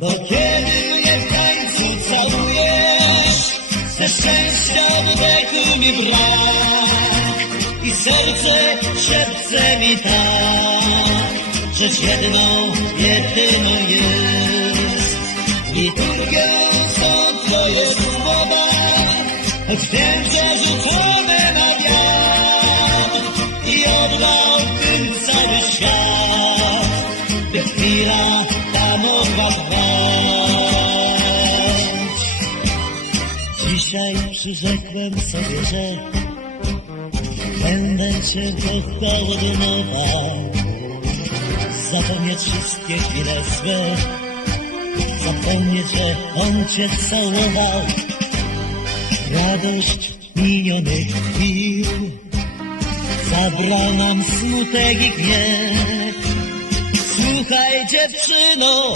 Bo kiedy mnie w końcu całujesz, ze szczęścia oddechu mi brak i serce szepce mi tak, rzecz jedyną jest. Liturgią są twoje słowa, choć wiem, że rzucone na wiatr i oddałbym cały świat, by chwila ta mogła trwać. Dzisiaj przyrzekłem sobie, że będę cię kochał od nowa, zapomnieć wszystkie chwile złe, zapomnieć, że on cię całował. Radość minionych chwil zabrał nam smutek i gniew. Słuchaj, dziewczyno,